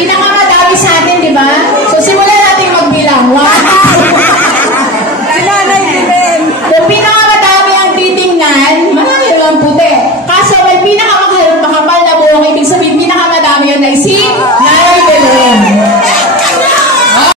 Pinakamadami sa atin, di ba? So, simulan natin magbilang. Wow! Sinanay din. Yung pinakamadami ang titingnan, marami lang puti. Kaso may pinakamakapal na buhok, ibig sabihin pinakamadami yun ay si